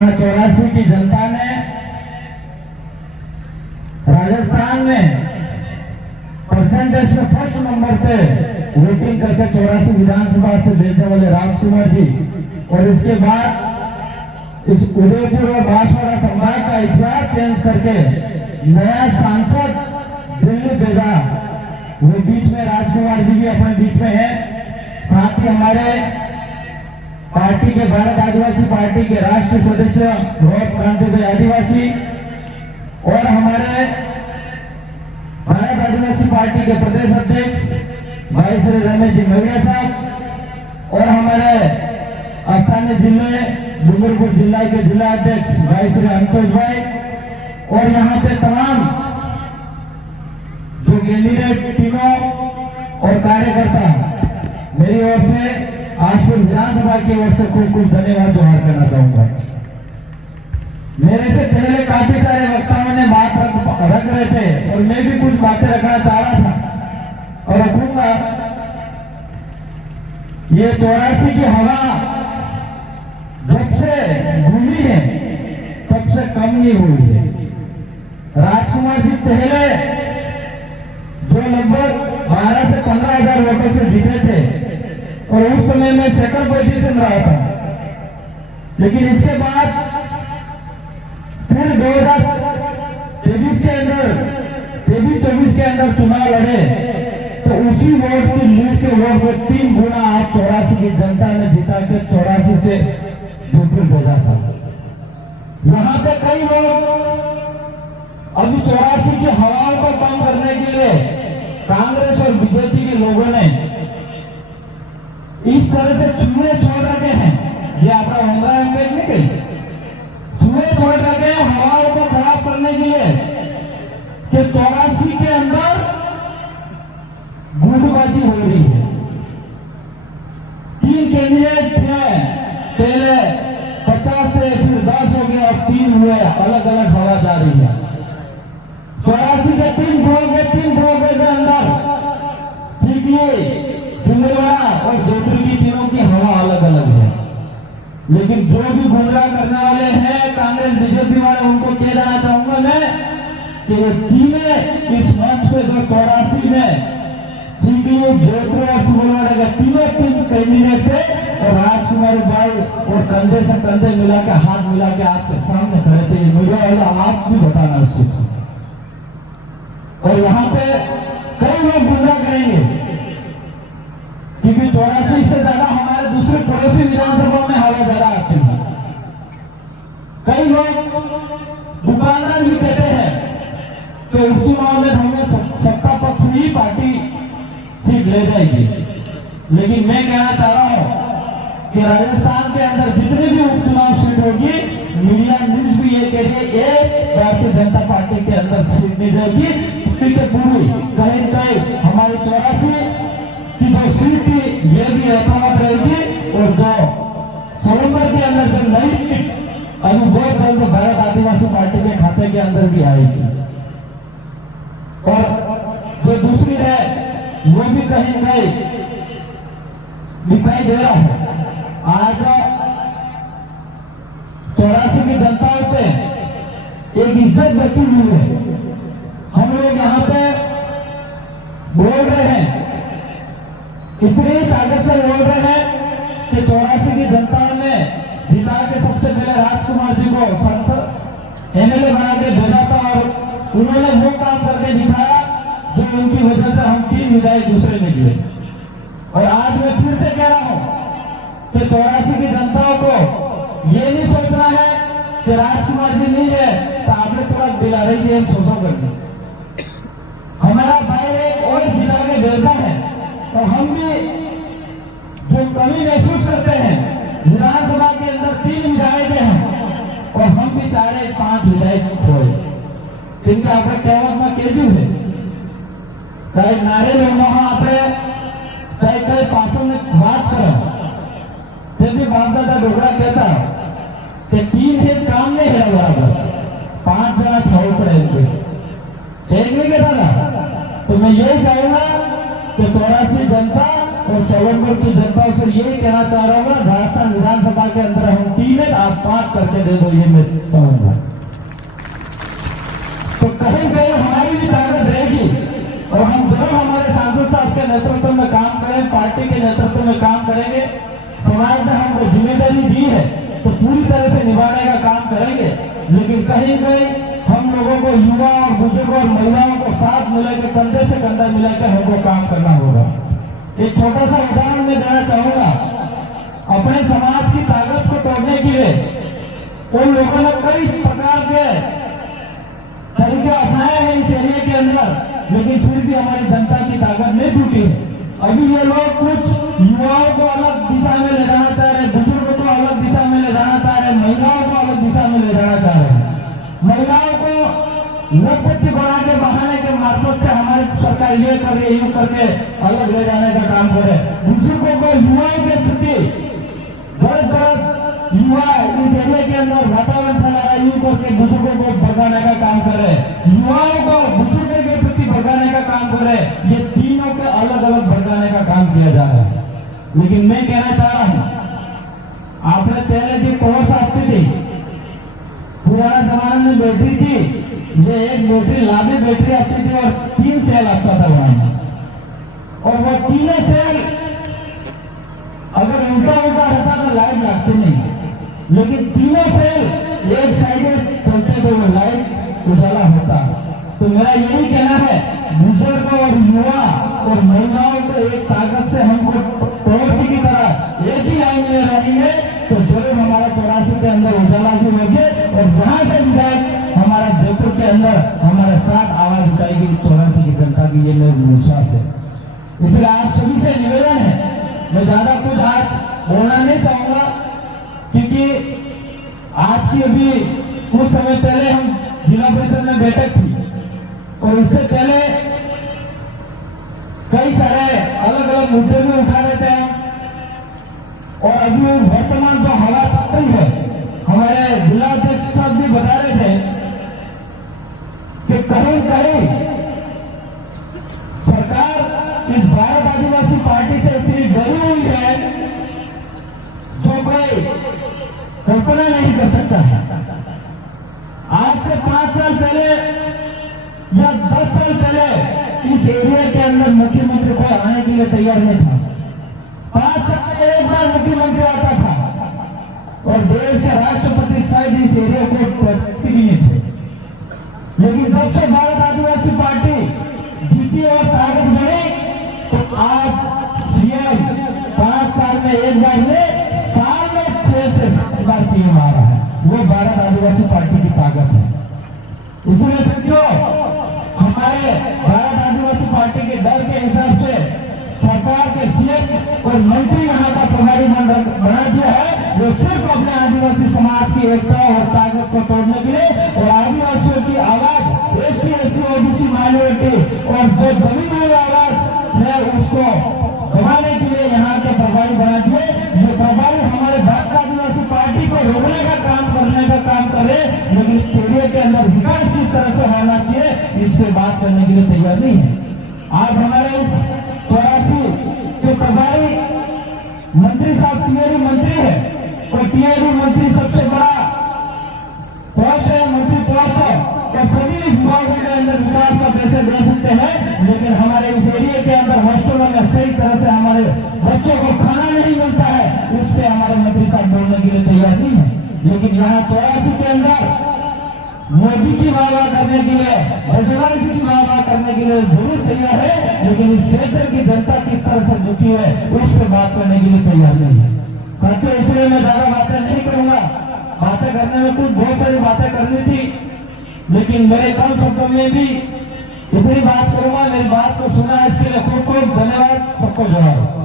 84 की जनता ने राजस्थान में परसेंटेज में फर्स्ट नंबर पे वोटिंग करके 84 विधानसभा से जीतने वाले राजकुमार जी, और इसके बाद इस उदयपुर और बांसवाड़ा संभाग का इतिहास चेंज करके नया सांसद दिल्ली भेजा, वो बीच में राजकुमार जी भी अपने बीच में है। साथ ही हमारे पार्टी के भारत आदिवासी पार्टी के राष्ट्रीय सदस्य बहुत क्रांतिभाई आदिवासी और हमारे भारत आदिवासी पार्टी के प्रदेश अध्यक्ष भाई श्री रमेश जी मविया साहब और हमारे स्थानीय जिले डूंगरपुर जिला के जिला अध्यक्ष भाई श्री अंतोष भाई और यहाँ पे तमाम जो कैंडिडेट टीमों और कार्यकर्ता, मेरी ओर से आजपुर विधानसभा की ओर से खूब खूब धन्यवाद जोहार करना चाहूंगा। मेरे से पहले काफी सारे वक्ताओं ने बात रख रहे थे और मैं भी कुछ बातें रखना चाह रहा था और रखूंगा। ये 84 की हवा जब से घूमी है तब से कम नहीं हुई है। राजकुमार जी पहले जो लगभग 12 से 15,000 वोटों से जीते थे और उस समय में सेकंड पोजीशन रहा था, लेकिन इसके बाद फिर 2023 के अंदर 23-24 के अंदर चुनाव लड़े तो उसी वोट की लीड के वोट में 3 गुना आप 84 की जनता ने जिता के 84 से जोधपुर भेजा था। यहाँ पे कई लोग अभी 84 की हवाओं को कम करने के लिए कांग्रेस और बीजेपी के लोगों ने इस तरह से चूहे छोड़ रखे हैं। ये आपका हमारा एम्पेज नहीं कही, चूहे छोड़ रखे हैं हवाओं को खराब करने के लिए कि 84 के अंदर गुटबाजी हो रही है। 3 कैंडिडेट थे, पहले 50 से फिर 10 हो गया और 3 हुए, अलग अलग हवा जा रही है। 84 के 3 ब्लॉक के अंदर सीपीआई सिंगरवाड़ा और जोधपुर की तीनों की हवा अलग अलग है, लेकिन जो भी गुमराह करने वाले हैं कांग्रेस बीजेपी वाले, उनको कह देना चाहूंगा मैं कि ये तीनों इस मंच पे जो 84 में सीपीयू जोधपुर और सिंगरवाड़ा के तीनों कैंडिडेट थे और राजकुमार भाई और कंधे से कंधे मिला के हाथ मिला के आपके सामने खड़े थे। मीडिया वाला आप भी बताना उचित है। और यहाँ पे कई लोग गुमराह करेंगे क्योंकि 84 से ज्यादा हमारे दूसरे पड़ोसी विधानसभा में हवा ज्यादा आती है। कई लोग दुकानदार भी कहते हैं कि उपचुनाव में हमें सत्ता पक्ष ही पार्टी सीट ले जाएगी, लेकिन मैं कहना चाह रहा हूं कि राजस्थान के अंदर जितनी भी उपचुनाव सीट होगी, मीडिया न्यूज भी ये कह रही है एक भारतीय जनता पार्टी के अंदर सीट नहीं जाएगी, पूरी कहीं कहीं हमारी 84 की जो सीट थी ये भी एकामत रहेगी और जो सोलंबर के अंदर जो नई सीट अभी बहुत जल्द भारत आदिवासी पार्टी के खाते के अंदर भी आएगी। और जो दूसरी है वो भी कहीं कहीं दिखाई दे रहा है। आज 84 की जनताओं पे एक इज्जत बची हुई है। हम लोग यहाँ पे बोल रहे हैं, इतनी ताकत से बोल रहे हैं कि 84 की जनता ने जिता के सबसे पहले राजकुमार जी को संसद एमएलए बना के भेजा था और उन्होंने वो काम करके दिखाया जो उनकी वजह से हम 3 विधायक दूसरे मिले। और आज मैं फिर से कह रहा हूं कि 84 की जनताओं को ये नहीं सोचना है कि राजकुमार जी नहीं है तो आपने थोड़ा दिला रही है सोचो करके। हमारा भाई एक और जिला के भेजा है तो हम भी जो कमी महसूस करते हैं, विधानसभा के अंदर 3 विधायक हैं और हम भी चाह रहे 5 विधायक खोए, क्योंकि आपका कहना में केजू है, चाहे नारे में वहां आपने चाहे कई पासों में बात करो, फिर भी बापदादा डोगरा कहता कि 3 से काम नहीं है बराबर, 5 जना छोड़ पड़े एक नहीं कहता ना। तो मैं यही चाहूंगा कि 84 जनता और सवरपुर की जनता से यही कहना चाह रहा हूँ, राजस्थान विधानसभा के अंदर हम 3 है, आप 5 करके दे दो, ये मैं कहूंगा। तो कहीं कहीं हमारी भी ताकत रहेगी और हम जरूर हमारे सांसद साहब के नेतृत्व में काम करें, पार्टी के नेतृत्व में काम करेंगे। समाज ने हमको जिम्मेदारी दी है तो पूरी तरह से निभाने का काम करेंगे। लेकिन कहीं कहीं हम लोगों को, युवा और बुजुर्ग और महिलाओं को साथ मिलाकर, कंधे से कंधा मिलाकर हमको काम करना होगा। एक छोटा सा उदाहरण मैं देना चाहूंगा। अपने समाज की ताकत को तोड़ने के लिए उन लोगों ने कई प्रकार के तरीके अपनाए हैं इस एरिया के अंदर, लेकिन फिर भी हमारी जनता की ताकत नहीं टूटी है। अभी ये लोग कुछ युवाओं को अलग दिशा में ले जाना चाह रहे हैं, बुजुर्गों को अलग दिशा में ले जाना चाह रहे हैं, महिलाओं को अलग दिशा में ले जाना चाह रहे हैं। महिलाओं को नौकरी बना के बढ़ाने के मार्फत से हमारी सरकार ये कर रही है, यूं करके अलग ले जाने का काम करे। बुजुर्गों को, युवाओं के प्रति गलत युवा इस एरिया के अंदर वातावरण फैला रहा है, यूं करके बुजुर्गों को भगाने का काम करे, युवाओं को बुजुर्गों के प्रति भगाने का काम करे। ये तीनों के अलग अलग भगाने का काम किया जा रहा है। लेकिन मैं कहना चाह रहा हूं, आपने पहले जो कोर्स आती थी, पुराना जमाने में बैटरी थी, ये एक बैटरी लादी बैटरी आती थी और 3 सेल आता था वहां, और वो तीनों सेल अगर उल्टा उल्टा रहता तो लाइट लगती नहीं, लेकिन तीनों सेल एक साइड चलते तो वो लाइट उजाला होता। तो मेरा यही कहना है, बुजुर्ग और युवा और महिलाओं को एक ताकत से हमको पड़ोसी की तरह एक ही लाइन में रहेंगे तो जरूर हमारा 84 के अंदर उजाला भी होगी और जहां से विधायक हमारा जयपुर के अंदर हमारे साथ आवाज उठाएगी 84 की जनता की, ये मेरा विश्वास है। इसलिए आप सभी से निवेदन है, मैं ज्यादा कुछ आज बोलना नहीं चाहूंगा क्योंकि आज की अभी कुछ समय पहले हम जिला परिषद में बैठक थी और इससे पहले कई सारे अलग अलग मुद्दे भी उठा रहे थे और अभी वर्तमान जो हालात चल रही है, हमारे जिला अध्यक्ष साहब भी बता रहे थे कि कहीं कहीं सरकार इस भारत आदिवासी पार्टी से इतनी डरी हुई है जो कोई कल्पना नहीं कर सकता है। आज से 5 साल पहले या 10 साल पहले इस एरिया के अंदर मुख्यमंत्री कोई आने के लिए तैयार नहीं था। 5 साल में एक बार मुख्यमंत्री आता था और देश के राष्ट्रपति शायद इस एरिया को देखते भी नहीं थे। लेकिन जब से भारत आदिवासी पार्टी जीती और ताकत बढ़ी तो आज सीएम 5 साल में एक बार नहीं, साल में 6 से 7 बार सीएम आ रहा है। वो भारत आदिवासी पार्टी की ताकत है। इसलिए साथियों, हमारे भारत आदिवासी पार्टी के दल के हिसाब से सरकार के सीएम और मंत्री यहाँ का प्रभारी बना दिया है, वो सिर्फ अपने आदिवासी समाज की एकता और ताकत को तोड़ने के लिए और आदिवासियों की आवाज, एससी एससी ओबीसी माइनॉरिटी और जो जमीन वाली आवाज है उसको दबाने के लिए यहाँ के प्रभारी बना दिए। ये प्रभारी हमारे भारत आदिवासी पार्टी को रोकने का काम, करने का काम करे, लेकिन इस एरिया के अंदर विकास किस तरह से होना चाहिए इससे बात करने के लिए तैयार नहीं है। आज हमारे इस 84 के प्रभारी मंत्री साहब टीआरई मंत्री है और टीआरई मंत्री सबसे बड़ा पोस्ट है, मंत्री पोस्ट है और सभी विभागों के अंदर विकास का पैसे दे सकते हैं, लेकिन हमारे इस एरिया के अंदर हॉस्टलों में सही तरह से हमारे बच्चों को खाना नहीं मिलता है, उस पर हमारे मंत्री साहब बोलने के लिए तैयार नहीं है। लेकिन यहाँ 84 के अंदर मोदी की वाह करने के लिए, रोजगार की वाह करने के लिए जरूर तैयार है, लेकिन इस क्षेत्र की जनता किस तरह से दुखी है उस पर बात करने के लिए तैयार नहीं है। साथियों, इसलिए मैं ज्यादा बातें नहीं करूंगा। बातें करने में कुछ बहुत सारी बातें करनी थी, लेकिन मेरे कम शब्दों में भी इतनी बात करूंगा। मेरी बात को सुना इसके लिए खूब खूब धन्यवाद, सबको जवाब।